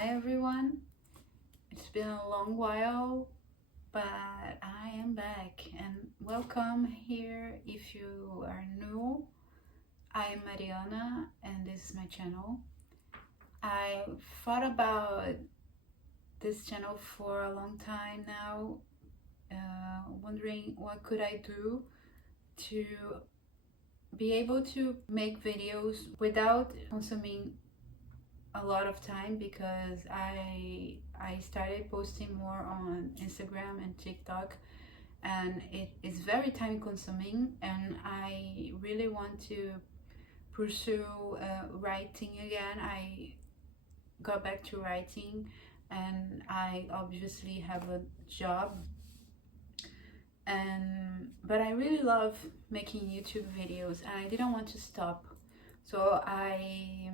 Hi everyone, it's been a long while, but I am back and welcome here if you are new. I am Mariana and this is my channel. I thought about this channel for a long time now, wondering what could I do to be able to make videos without consuming a lot of time, because I started posting more on Instagram and TikTok, and it is very time consuming, and I really want to pursue writing again. I got back to writing and I obviously have a job, but I really love making YouTube videos and I didn't want to stop, so I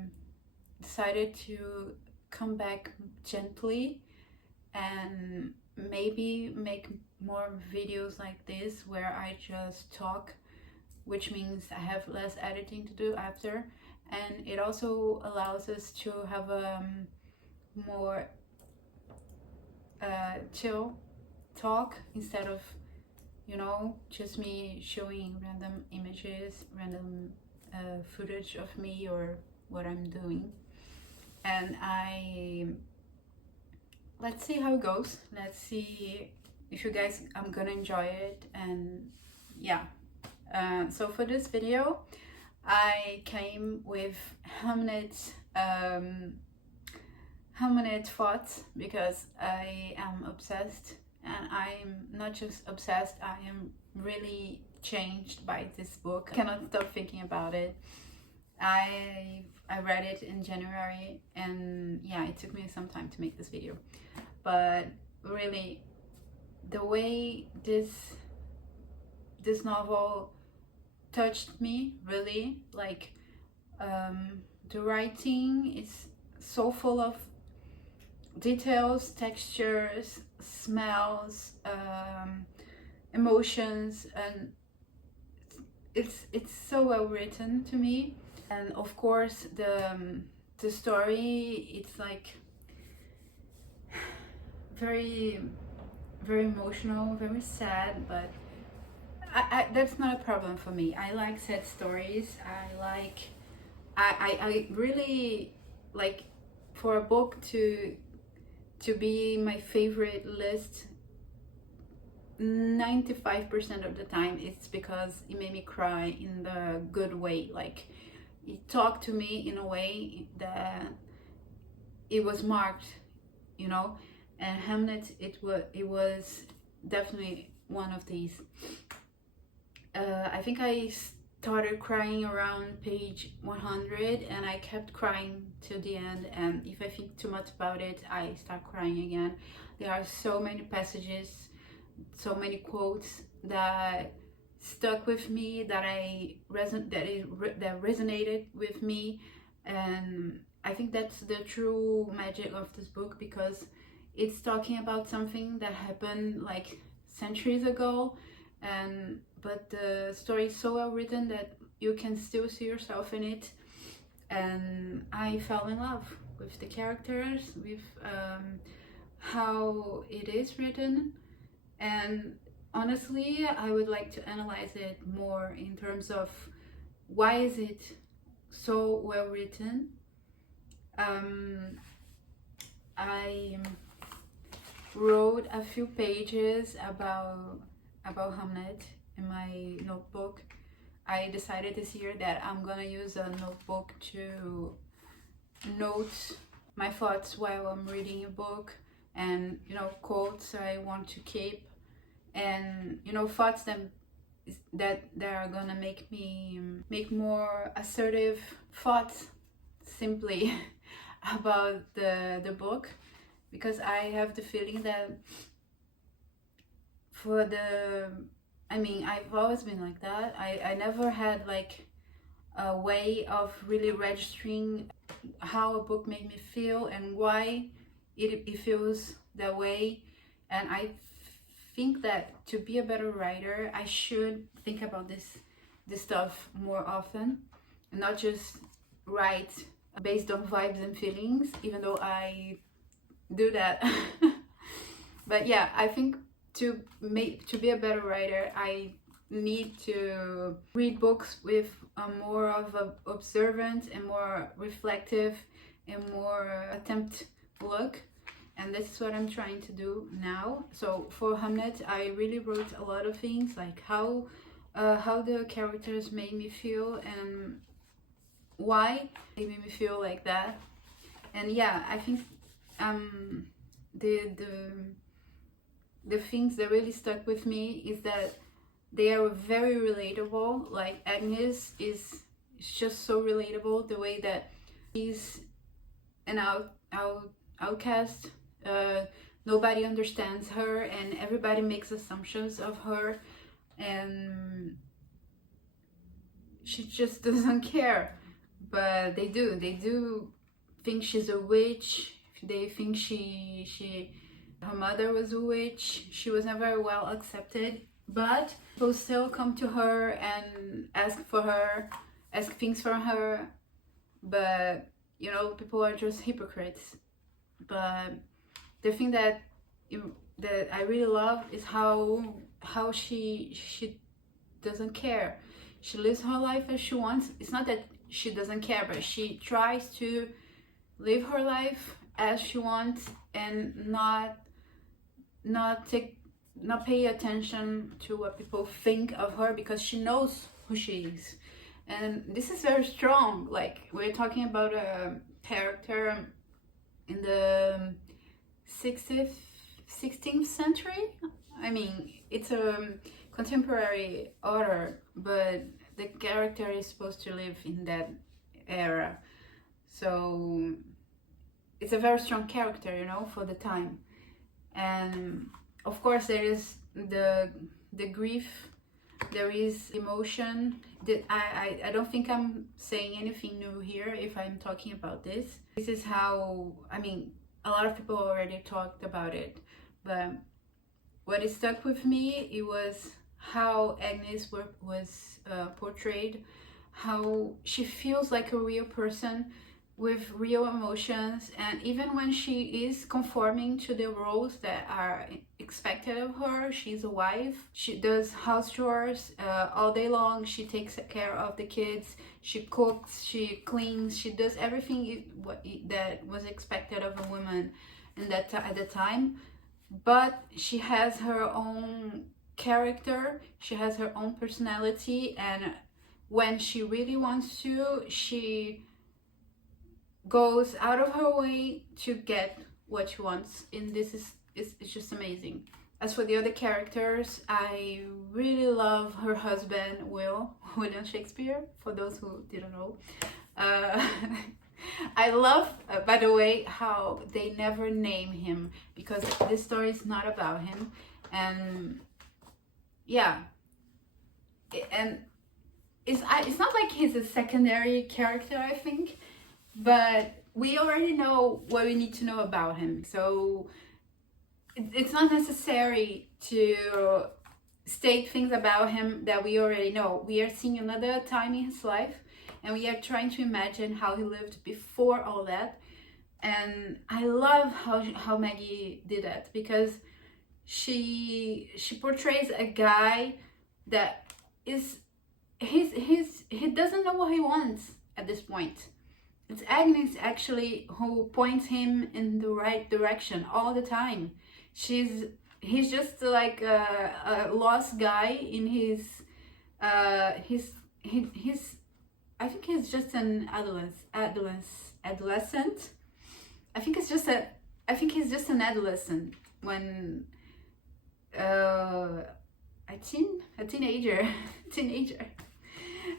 decided to come back gently and maybe make more videos like this where I just talk, which means I have less editing to do after, and it also allows us to have a more chill talk instead of, you know, just me showing random images, random footage of me or what I'm doing. And let's see how it goes. Let's see if you guys, I'm gonna enjoy it. And yeah, so for this video I came with Hamnet thoughts, because I am obsessed, and I'm not just obsessed, I am really changed by this book. I cannot stop thinking about it. I read it in January, and yeah, it took me some time to make this video, but really the way this novel touched me, really, like the writing is so full of details, textures, smells, emotions, and it's so well written to me. And of course the story, it's like very emotional, very sad, but I that's not a problem for me. I like sad stories. I really like, for a book to be my favorite list 95% of the time, it's because it made me cry in the good way. Like, it talked to me in a way that it was marked, you know. And Hamnet, it was definitely one of these. I think I started crying around page 100 and I kept crying till the end, and if I think too much about it, I start crying again. There are so many passages, so many quotes that stuck with me, that resonated with me, and I think that's the true magic of this book, because it's talking about something that happened like centuries ago, but the story is so well written that you can still see yourself in it. And I fell in love with the characters, with how it is written, and honestly I would like to analyze it more in terms of why is it so well written. I wrote a few pages about Hamnet in my notebook. I decided this year that I'm gonna use a notebook to note my thoughts while I'm reading a book, and, you know, quotes I want to keep, and, you know, thoughts that are gonna make me make more assertive thoughts simply about the book, because I have the feeling that I've always been like that. I never had like a way of really registering how a book made me feel and why it feels that way. And I think that to be a better writer, I should think about this stuff more often, and not just write based on vibes and feelings, even though I do that. But yeah, I think to be a better writer, I need to read books with a more of a observant and more reflective and more attempt look, and this is what I'm trying to do now. So for Hamnet, I really wrote a lot of things, like how the characters made me feel and why they made me feel like that. And yeah, I think the things that really stuck with me is that they are very relatable. Like Agnes is just so relatable, the way that she's an outcast. Nobody understands her and everybody makes assumptions of her, and she just doesn't care. But they do think she's a witch. They think her mother was a witch. She was never well accepted, but people still come to her and ask things from her. But you know, people are just hypocrites. But the thing that I really love is how she doesn't care. She lives her life as she wants. It's not that she doesn't care, but she tries to live her life as she wants and not pay attention to what people think of her, because she knows who she is. And this is very strong. Like, we're talking about a character in the 16th century. I mean, it's a contemporary author, but the character is supposed to live in that era. So it's a very strong character, you know, for the time. And of course there is the grief, there is emotion. That I don't think I'm saying anything new here if I'm talking about this. This is how, I mean, a lot of people already talked about it, but what is stuck with me, it was how Agnes was portrayed, how she feels like a real person with real emotions. And even when she is conforming to the roles that are expected of her, she's a wife, she does house chores all day long, she takes care of the kids, she cooks, she cleans, she does everything that was expected of a woman in that at the time. But she has her own character, she has her own personality, and when she really wants to, she goes out of her way to get what she wants. And this is it's just amazing. As for the other characters, I really love her husband, William Shakespeare, for those who didn't know. I love, by the way, how they never name him, because this story is not about him. And yeah, and it's not like he's a secondary character, I think, but we already know what we need to know about him. So it's not necessary to state things about him that we already know. We are seeing another time in his life, and we are trying to imagine how he lived before all that. And I love how Maggie did that, because she portrays a guy that is he doesn't know what he wants at this point. It's Agnes actually who points him in the right direction all the time. He's just like a lost guy in his I think he's just an adolescent. I think he's just an adolescent when a teenager.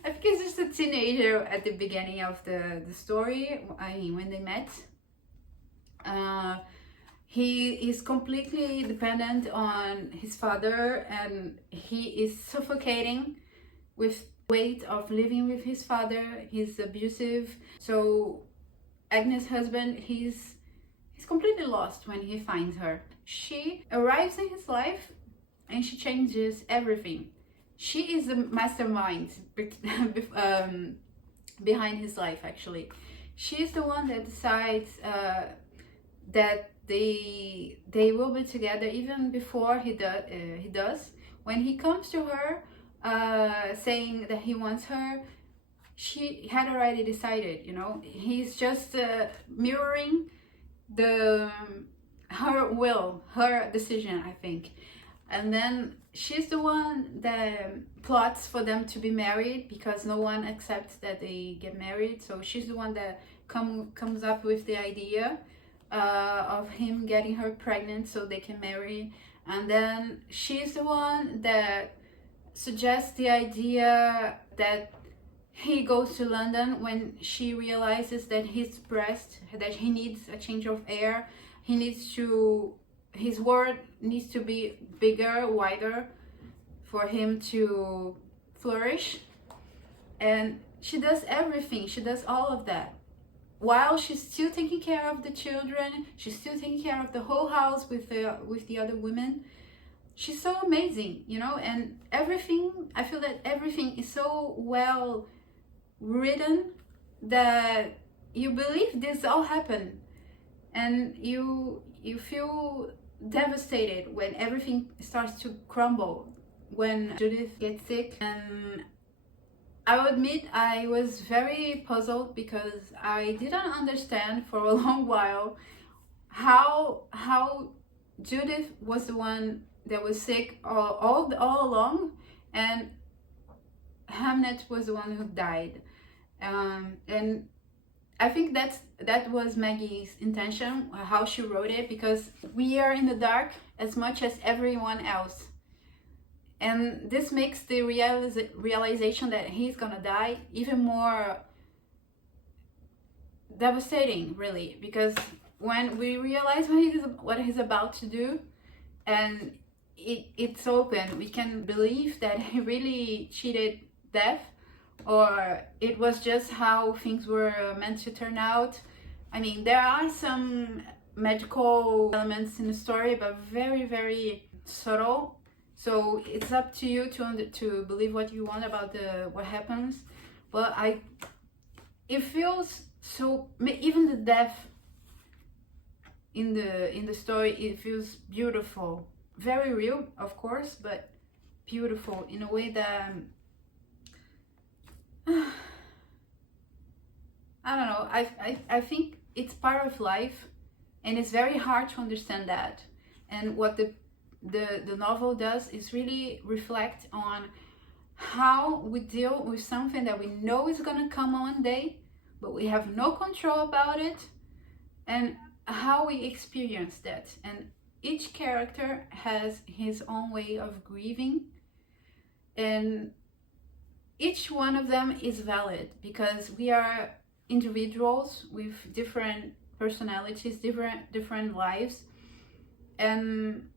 I think he's just a teenager at the beginning of the story. I mean, when they met, he is completely dependent on his father, and he is suffocating with weight of living with his father. He's abusive. So Agnes' husband, he's completely lost when he finds her. She arrives in his life and she changes everything. She is the mastermind behind his life, actually. She's the one that decides that they will be together even before he does. When he comes to her saying that he wants her, she had already decided, you know. He's just mirroring the her will, her decision, I think. And then she's the one that plots for them to be married because no one accepts that they get married. So she's the one that comes up with the idea of him getting her pregnant so they can marry. And then she's the one that suggests the idea that he goes to London when she realizes that he's depressed, that he needs a change of air. He needs to, his world needs to be bigger, wider for him to flourish. And she does everything, she does all of that. While she's still taking care of the children, she's still taking care of the whole house with the other women. She's so amazing, you know, and everything, I feel that everything is so well written that you believe this all happened, and you feel devastated when everything starts to crumble, when Judith gets sick. And I will admit I was very puzzled because I didn't understand for a long while how Judith was the one that was sick all along, and Hamnet was the one who died. And I think that was Maggie's intention, how she wrote it, because we are in the dark as much as everyone else. And this makes the realization that he's gonna die even more devastating, really, because when we realize what he's about to do, and it's open, we can believe that he really cheated death, or it was just how things were meant to turn out. I mean, there are some magical elements in the story, but very, very subtle. So it's up to you to believe what you want about what happens. But it feels so. Even the death in the story, it feels beautiful, very real, of course, but beautiful in a way that I don't know. I think it's part of life, and it's very hard to understand that. And what the novel does is really reflect on how we deal with something that we know is gonna come one day, but we have no control about it, and how we experience that. And each character has his own way of grieving, and each one of them is valid because we are individuals with different personalities, different lives, and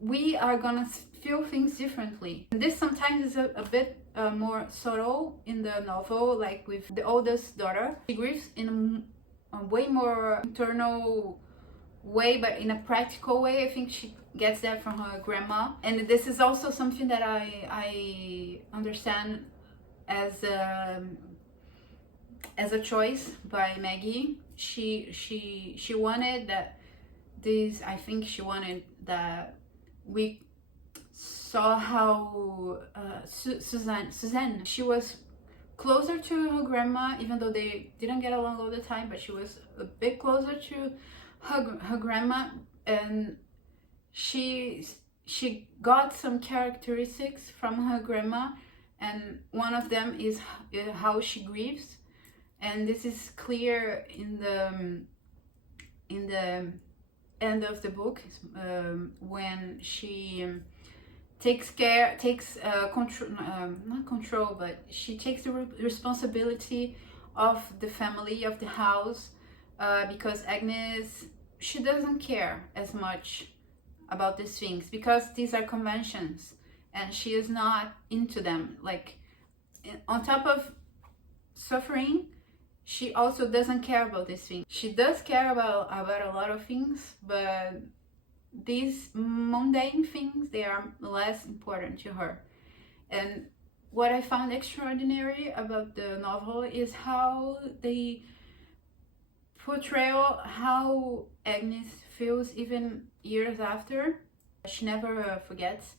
we are gonna feel things differently. And this sometimes is a bit more subtle in the novel, like with the oldest daughter. She grieves in a way more internal way, but in a practical way. I think she gets that from her grandma, and this is also something that I understand as a choice by Maggie. She wanted that this, I think she wanted that we saw how Suzanne, she was closer to her grandma, even though they didn't get along all the time, but she was a bit closer to her grandma, and she got some characteristics from her grandma, and one of them is how she grieves. And this is clear in the end of the book, when she takes control, not control, but she takes the responsibility of the family, of the house, because Agnes, she doesn't care as much about these things because these are conventions and she is not into them. Like, on top of suffering, she also doesn't care about these things. She does care about a lot of things, but these mundane things, they are less important to her. And what I found extraordinary about the novel is how they portrayal how Agnes feels even years after. She never forgets,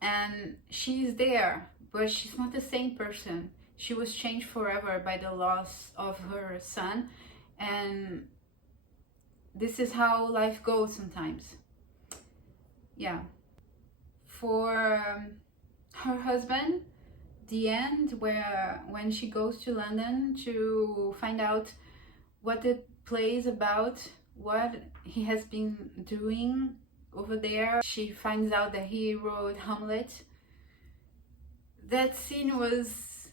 and she's there, but she's not the same person. She was changed forever by the loss of her son, and this is how life goes sometimes. Yeah. For her husband, the end, when she goes to London to find out what the play is about, what he has been doing over there, she finds out that he wrote Hamlet. That scene was,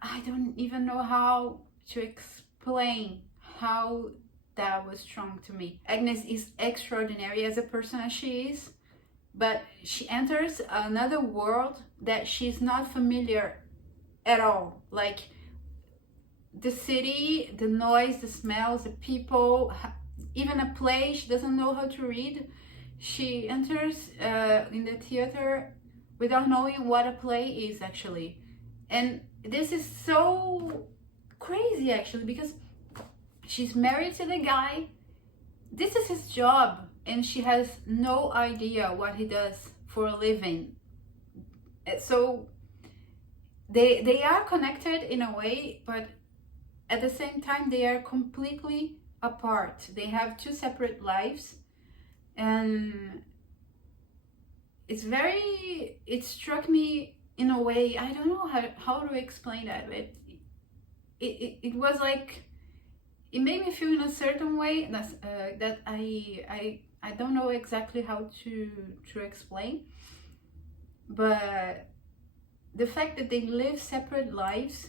I don't even know how to explain how that was strong to me. Agnes is extraordinary as a person as she is, but she enters another world that she's not familiar at all. Like the city, the noise, the smells, the people, even a play she doesn't know how to read. She enters in the theater without knowing what a play is actually. And this is so crazy actually, because she's married to the guy. This is his job, and she has no idea what he does for a living. So they are connected in a way, but at the same time they are completely apart. They have two separate lives, and it struck me in a way, I don't know how to explain that, but it was like, it made me feel in a certain way that I don't know exactly how to explain. But the fact that they live separate lives,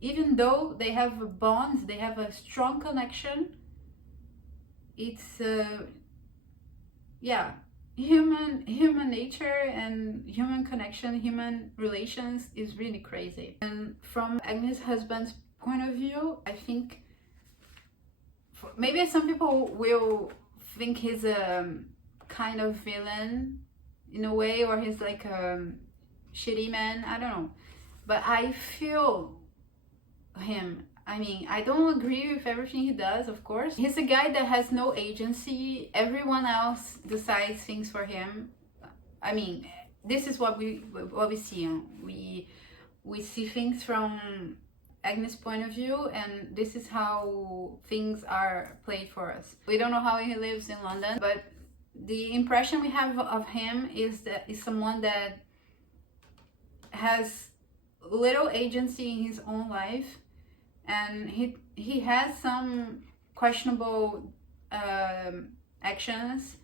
even though they have bonds, they have a strong connection, it's yeah, human nature and human connection, human relations is really crazy. And from Agnes' husband's point of view, I think maybe some people will think he's a kind of villain in a way, or he's like a shitty man, I don't know, but I feel him. I mean, I don't agree with everything he does, of course. He's a guy that has no agency. Everyone else decides things for him. I mean, this is what we see. We see things from Agnes' point of view, and this is how things are played for us. We don't know how he lives in London, but the impression we have of him is that he's someone that has little agency in his own life, and he has some questionable actions,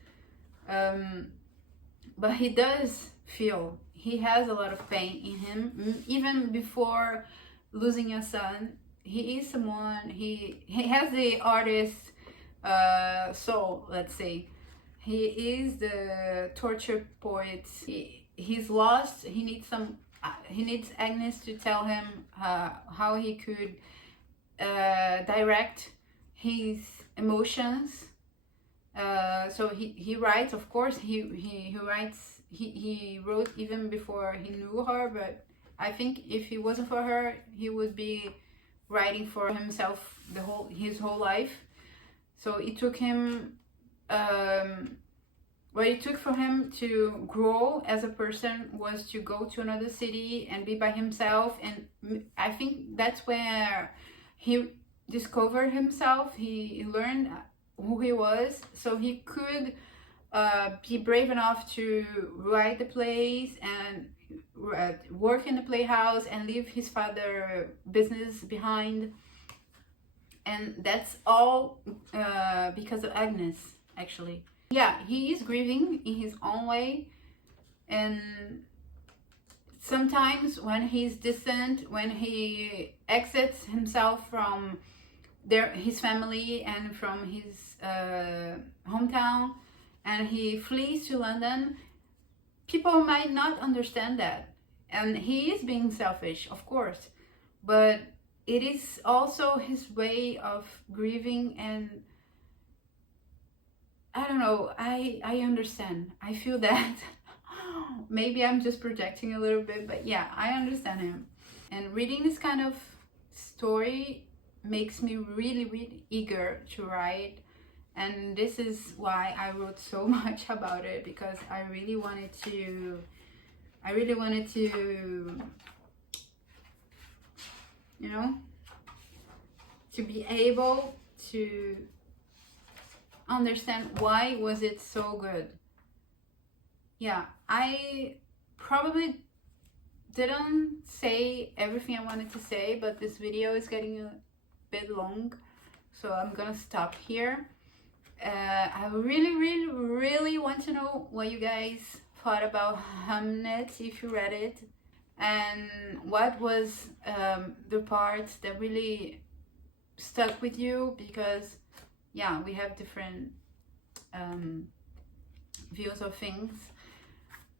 but he does feel, he has a lot of pain in him. Even before losing a son, he is someone, he has the artist soul, let's say. He is the torture poet. He's lost. He needs Agnes to tell him how he could direct his emotions. So he writes, of course, he writes, he wrote even before he knew her, but I think if it wasn't for her, he would be writing for himself his whole life. So it took him what it took for him to grow as a person was to go to another city and be by himself, and I think that's where he discovered himself. He learned who he was, so he could be brave enough to write the plays and work in the playhouse and leave his father's business behind. And that's all because of Agnes, actually. Yeah, he is grieving in his own way, and sometimes when he's distant, when he exits himself from his family and from his hometown, and he flees to London, people might not understand that, and he is being selfish, of course, but it is also his way of grieving. And I don't know, I understand, I feel that. Maybe I'm just projecting a little bit, but yeah, I understand him. And reading this kind of story makes me really eager to write, and this is why I wrote so much about it, because I really wanted to you know, to be able to understand why was it so good. Yeah, I probably didn't say everything I wanted to say, but this video is getting a bit long, so I'm gonna stop here. I really want to know what you guys thought about Hamnet, if you read it, and what was the parts that really stuck with you, because yeah, we have different views of things.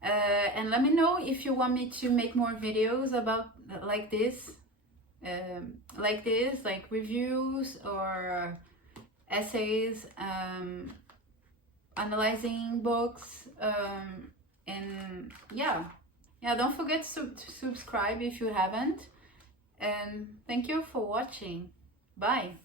And let me know if you want me to make more videos about like this, like reviews or essays, analyzing books, and yeah, don't forget to subscribe if you haven't, and thank you for watching. Bye.